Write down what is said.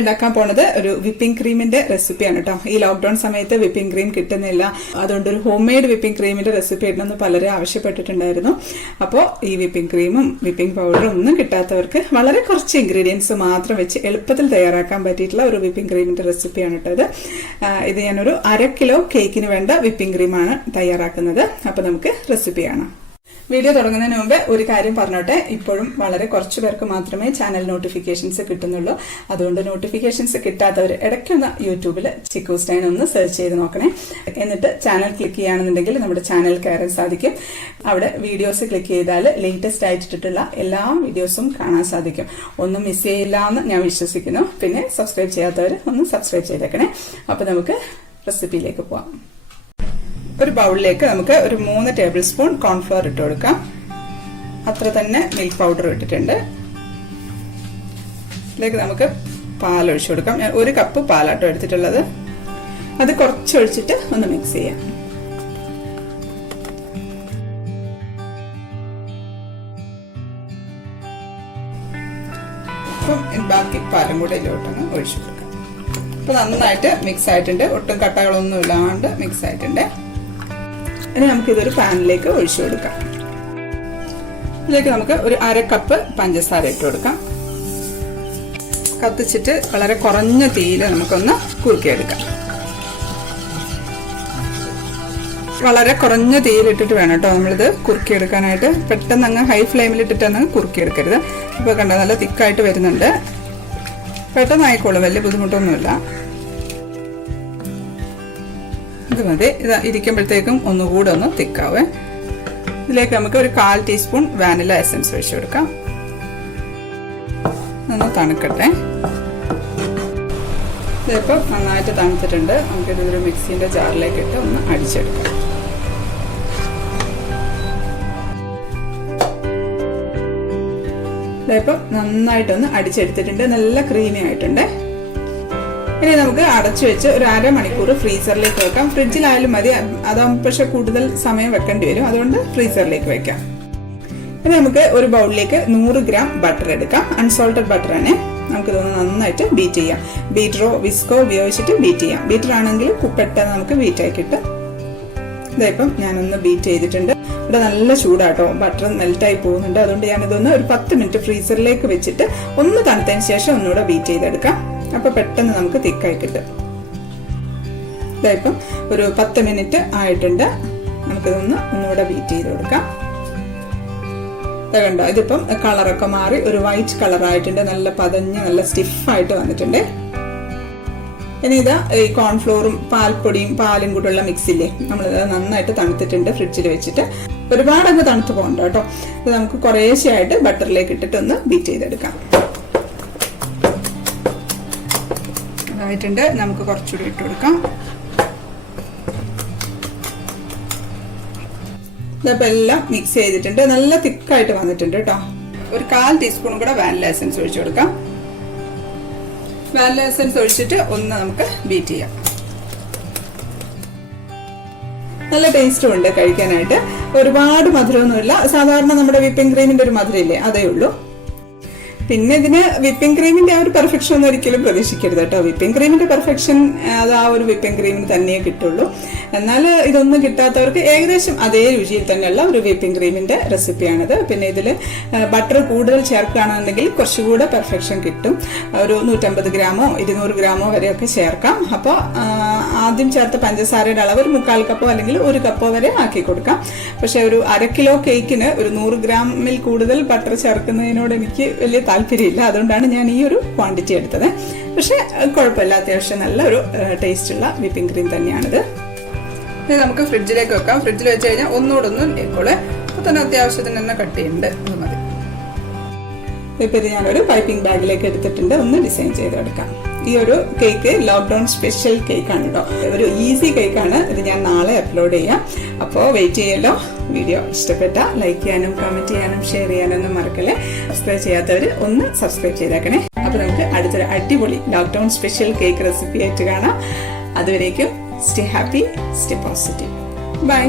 ഉണ്ടാക്കാൻ പോണത് ഒരു വിപ്പിംഗ് ക്രീമിന്റെ റെസിപ്പിയാണ് കേട്ടോ. ഈ ലോക്ക്ഡൌൺ സമയത്ത് വിപ്പിംഗ് ക്രീം കിട്ടുന്നില്ല, അതുകൊണ്ട് ഒരു ഹോം മെയ്ഡ് വിപ്പിംഗ് ക്രീമിന്റെ റെസിപ്പി ഇടണമെന്ന് പലരും ആവശ്യപ്പെട്ടിട്ടുണ്ടായിരുന്നു. അപ്പോൾ ഈ വിപ്പിംഗ് ക്രീമും വിപ്പിംഗ് പൗഡറും ഒന്നും കിട്ടാത്തവർക്ക് വളരെ കുറച്ച് ഇൻഗ്രീഡിയൻസ് മാത്രം വെച്ച് എളുപ്പത്തിൽ തയ്യാറാക്കാൻ പറ്റിയിട്ടുള്ള ഒരു വിപ്പിംഗ് ക്രീമിന്റെ റെസിപ്പിയാണ് കേട്ടത്. ഇത് ഞാനൊരു 1/2 കിലോ കേക്കിന് വേണ്ട വിപ്പിംഗ് ക്രീമാണ് തയ്യാറാക്കുന്നത്. അപ്പൊ നമുക്ക് റെസിപ്പി കാണാം. വീഡിയോ തുടങ്ങുന്നതിന് മുമ്പ് ഒരു കാര്യം പറഞ്ഞോട്ടെ. ഇപ്പോഴും വളരെ കുറച്ചു പേർക്ക് മാത്രമേ ചാനൽ നോട്ടിഫിക്കേഷൻസ് കിട്ടുന്നുള്ളൂ. അതുകൊണ്ട് നോട്ടിഫിക്കേഷൻസ് കിട്ടാത്തവർ ഇടയ്ക്കൊന്ന് യൂട്യൂബിൽ ചിക്കൂസ് ഡൈൻ ഒന്ന് സെർച്ച് ചെയ്ത് നോക്കണേ. എന്നിട്ട് ചാനൽ ക്ലിക്ക് ചെയ്യുകയാണെന്നുണ്ടെങ്കിൽ നമ്മുടെ ചാനൽ കയറാൻ സാധിക്കും. അവിടെ വീഡിയോസ് ക്ലിക്ക് ചെയ്താൽ ലേറ്റസ്റ്റ് ആയിട്ടിട്ടുള്ള എല്ലാ വീഡിയോസും കാണാൻ സാധിക്കും. ഒന്നും മിസ് ചെയ്യില്ല എന്ന് ഞാൻ വിശ്വസിക്കുന്നു. പിന്നെ സബ്സ്ക്രൈബ് ചെയ്യാത്തവർ ഒന്ന് സബ്സ്ക്രൈബ് ചെയ്തേക്കണേ. അപ്പൊ നമുക്ക് റെസിപ്പിയിലേക്ക് പോവാം. ഒരു ബൗളിലേക്ക് നമുക്ക് ഒരു 3 ടേബിൾ സ്പൂൺ കോൺഫ്ലോർ ഇട്ട് കൊടുക്കാം. അത്ര തന്നെ മിൽക്ക് പൗഡർ ഇട്ടിട്ടുണ്ട്. ഇതിലേക്ക് നമുക്ക് പാൽ ഒഴിച്ചു കൊടുക്കാം. ഞാൻ 1 കപ്പ് പാലാട്ടോ എടുത്തിട്ടുള്ളത്. അത് കുറച്ചൊഴിച്ചിട്ട് ഒന്ന് മിക്സ് ചെയ്യാം. അപ്പം ബാക്കി പാലും കൂടെ ഇതിലോട്ടൊന്ന് ഒഴിച്ചു കൊടുക്കാം. അപ്പൊ നന്നായിട്ട് മിക്സ് ആയിട്ടുണ്ട്. ഒട്ടും കട്ടകളൊന്നും ഇല്ലാണ്ട് മിക്സ് ആയിട്ടുണ്ട്. ഇനി നമുക്ക് ഇതൊരു പാനിലേക്ക് ഒഴിച്ചു കൊടുക്കാം. ഇതിലേക്ക് നമുക്ക് ഒരു 1/2 കപ്പ് പഞ്ചസാര ഇട്ട് കൊടുക്കാം. കത്തിച്ചിട്ട് വളരെ കുറഞ്ഞ തീയിൽ നമുക്കൊന്ന് കുറുക്കിയെടുക്കാം. വളരെ കുറഞ്ഞ തീയിലിട്ടിട്ട് വേണം കേട്ടോ നമ്മളിത് കുറുക്കിയെടുക്കാനായിട്ട്. പെട്ടെന്ന് അങ്ങ് ഹൈ ഫ്ലെയിമിലിട്ടിട്ടൊന്ന് കുറുക്കിയെടുക്കരുത്. ഇപ്പോൾ കണ്ടോ നല്ല തിക്കായിട്ട് വരുന്നുണ്ട്. പെട്ടെന്ന് ആയിക്കോളും, വലിയ ബുദ്ധിമുട്ടൊന്നുമില്ല. ഇത് മതി. ഇത് ഇരിക്കുമ്പോഴത്തേക്കും ഒന്നുകൂടെ ഒന്ന് തിക്കാവേ. ഇതിലേക്ക് നമുക്ക് ഒരു 1/4 ടീസ്പൂൺ വാനില എസൻസ് ഒഴിച്ചു കൊടുക്കാം. ഒന്ന് തണുക്കട്ടെ. ഇതിപ്പോൾ നന്നായിട്ട് തണുത്തിട്ടുണ്ട്. നമുക്കിതൊരു മിക്സിന്റെ ജാറിലേക്ക് ഇട്ട് ഒന്ന് അടിച്ചെടുക്കാം. ഇതിപ്പോൾ നന്നായിട്ടൊന്ന് അടിച്ചെടുത്തിട്ടുണ്ട്. നല്ല ക്രീമി ആയിട്ടുണ്ട്. ഇനി നമുക്ക് അടച്ചു വെച്ച് ഒരു 1/2 മണിക്കൂർ ഫ്രീസറിലേക്ക് വെക്കാം. ഫ്രിഡ്ജിലായാലും മതി, അതാകുമ്പോൾ പക്ഷെ കൂടുതൽ സമയം വെക്കേണ്ടി വരും. അതുകൊണ്ട് ഫ്രീസറിലേക്ക് വെക്കാം. ഇനി നമുക്ക് ഒരു ബൗളിലേക്ക് 100 ഗ്രാം ബട്ടർ എടുക്കാം. അൺസോൾട്ടഡ് ബട്ടർ ആണ്. നമുക്കിതൊന്ന് നന്നായിട്ട് ബീറ്റ് ചെയ്യാം. ബീറ്ററോ വിസ്കോ ഉപയോഗിച്ചിട്ട് ബീറ്റ് ചെയ്യാം. ബീറ്റർ ആണെങ്കിൽ പെട്ടെന്ന് നമുക്ക് ബീറ്റായി കിട്ടും. ഇതായിപ്പം ഞാനൊന്ന് ബീറ്റ് ചെയ്തിട്ടുണ്ട്. ഇവിടെ നല്ല ചൂടാട്ടോ, ബട്ടർ മെൽറ്റായി പോകുന്നുണ്ട്. അതുകൊണ്ട് ഞാനിതൊന്ന് ഒരു 10 മിനിറ്റ് ഫ്രീസറിലേക്ക് വെച്ചിട്ട് ഒന്ന് തണുത്തതിന് ശേഷം ഒന്നുകൂടെ ബീറ്റ് ചെയ്തെടുക്കാം. അപ്പൊ പെട്ടെന്ന് നമുക്ക് തിക്കായി കിട്ടും. ഇതായിപ്പം ഒരു 10 മിനിറ്റ് ആയിട്ടുണ്ട്. നമുക്കിതൊന്ന് ഒന്നുകൂടെ ബീറ്റ് ചെയ്ത് കൊടുക്കാം. കണ്ടോ, ഇതിപ്പം കളറൊക്കെ മാറി ഒരു വൈറ്റ് കളർ ആയിട്ടുണ്ട്. നല്ല പതഞ്ഞ് നല്ല സ്റ്റിഫായിട്ട് വന്നിട്ടുണ്ട്. ഇനി ഇതാ ഈ കോൺഫ്ലോറും പാൽപ്പൊടിയും പാലും കൂടെയുള്ള മിക്സില്ലേ, നമ്മളിത് നന്നായിട്ട് തണുത്തിട്ടുണ്ട് ഫ്രിഡ്ജിൽ വെച്ചിട്ട്. ഒരുപാട് അങ്ങ് തണുത്ത് പോകണ്ട കേട്ടോ. ഇത് നമുക്ക് കുറേശ്ശെയായിട്ട് ബട്ടറിലേക്ക് ഇട്ടിട്ട് ഒന്ന് ബീറ്റ് ചെയ്തെടുക്കാം. ആയിട്ടുണ്ട്. നമുക്ക് കുറച്ചുകൂടി ഇട്ട് കൊടുക്കാം. ഇതപ്പോൾ എല്ലാം മിക്സ് ചെയ്തിട്ടുണ്ട്. നല്ല തിക്കായിട്ട് വന്നിട്ടുണ്ട് കേട്ടോ. ഒരു 1/4 ടീസ്പൂൺ കൂടെ വാനില എസൻസ് ഒഴിച്ചു കൊടുക്കാം. വാനില എസൻസ് ഒഴിച്ചിട്ട് ഒന്ന് നമുക്ക് ബീറ്റ് ചെയ്യാം. നല്ല ടേസ്റ്റും ഉണ്ട് കഴിക്കാനായിട്ട്. ഒരുപാട് മധുരമൊന്നുമില്ല. സാധാരണ നമ്മുടെ വിപ്പിംഗ് ക്രീമിന്റെ ഒരു മധുരം ഇല്ലേ, അതേ ഉള്ളൂ. പിന്നെ ഇതിന് വിപ്പിംഗ് ക്രീമിന്റെ ആ ഒരു പെർഫെക്ഷൻ ഒന്നും ഒരിക്കലും പ്രതീക്ഷിക്കരുത് കേട്ടോ. വിപ്പിംഗ് ക്രീമിന്റെ പെർഫെക്ഷൻ അത് ആ ഒരു വിപ്പിംഗ് ക്രീമിന് തന്നെയേ കിട്ടുള്ളൂ. എന്നാൽ ഇതൊന്നും കിട്ടാത്തവർക്ക് ഏകദേശം അതേ രുചിയിൽ തന്നെയുള്ള ഒരു വിപ്പിംഗ് ക്രീമിന്റെ റെസിപ്പിയാണിത്. പിന്നെ ഇതിൽ ബട്ടർ കൂടുതൽ ചേർക്കുകയാണെന്നുണ്ടെങ്കിൽ കുറച്ചുകൂടെ പെർഫെക്ഷൻ കിട്ടും. ഒരു 150 ഗ്രാമോ 200 ഗ്രാമോ വരെയൊക്കെ ചേർക്കാം. അപ്പോൾ ആദ്യം ചേർത്ത പഞ്ചസാരയുടെ അളവ് ഒരു 1/4 കപ്പോ അല്ലെങ്കിൽ 1 കപ്പോ വരെ ആക്കി കൊടുക്കാം. പക്ഷെ ഒരു 1/2 കിലോ കേക്കിന് ഒരു 100 ഗ്രാമിൽ കൂടുതൽ ബട്ടർ ചേർക്കുന്നതിനോട് എനിക്ക് വലിയ താല്പര്യമില്ല. അതുകൊണ്ടാണ് ഞാൻ ഈ ഒരു ക്വാണ്ടിറ്റി എടുത്തത്. പക്ഷെ കുഴപ്പമില്ല, അത്യാവശ്യം നല്ലൊരു ടേസ്റ്റുള്ള വിപ്പിംഗ് ക്രീം തന്നെയാണിത്. ഇത് നമുക്ക് ഫ്രിഡ്ജിലേക്ക് വെക്കാം. ഫ്രിഡ്ജിൽ വെച്ച് കഴിഞ്ഞാൽ ഒന്നുകൂടെ ഒന്നും ഇരിക്കോളെ. അപ്പോൾ തന്നെ അത്യാവശ്യത്തിന് തന്നെ കട്ട് ചെയ്യുന്നുണ്ട്. അത് മതി. ഇപ്പം ഇത് ഞാനൊരു പൈപ്പിംഗ് ബാഗിലേക്ക് എടുത്തിട്ടുണ്ട്. ഒന്ന് ഡിസൈൻ ചെയ്തെടുക്കാം. ഈ ഒരു കേക്ക് ലോക്ക്ഡൌൺ സ്പെഷ്യൽ കേക്കാണ് കേട്ടോ. ഒരു ഈസി കേക്കാണ്. ഇത് ഞാൻ നാളെ അപ്ലോഡ് ചെയ്യാം. അപ്പോൾ വെയിറ്റ് ചെയ്യല്ലോ. വീഡിയോ ഇഷ്ടപ്പെട്ട ലൈക്ക് ചെയ്യാനും കമന്റ് ചെയ്യാനും ഷെയർ ചെയ്യാനും ഒന്നും മറക്കല്ലേ. സബ്സ്ക്രൈബ് ചെയ്യാത്തവർ ഒന്ന് സബ്സ്ക്രൈബ് ചെയ്തേക്കണേ. അപ്പോൾ നമുക്ക് അടുത്തൊരു അടിപൊളി ലോക്ക്ഡൌൺ സ്പെഷ്യൽ കേക്ക് റെസിപ്പി ആയിട്ട് കാണാം. അതുവരേക്കും stay happy, stay positive. By.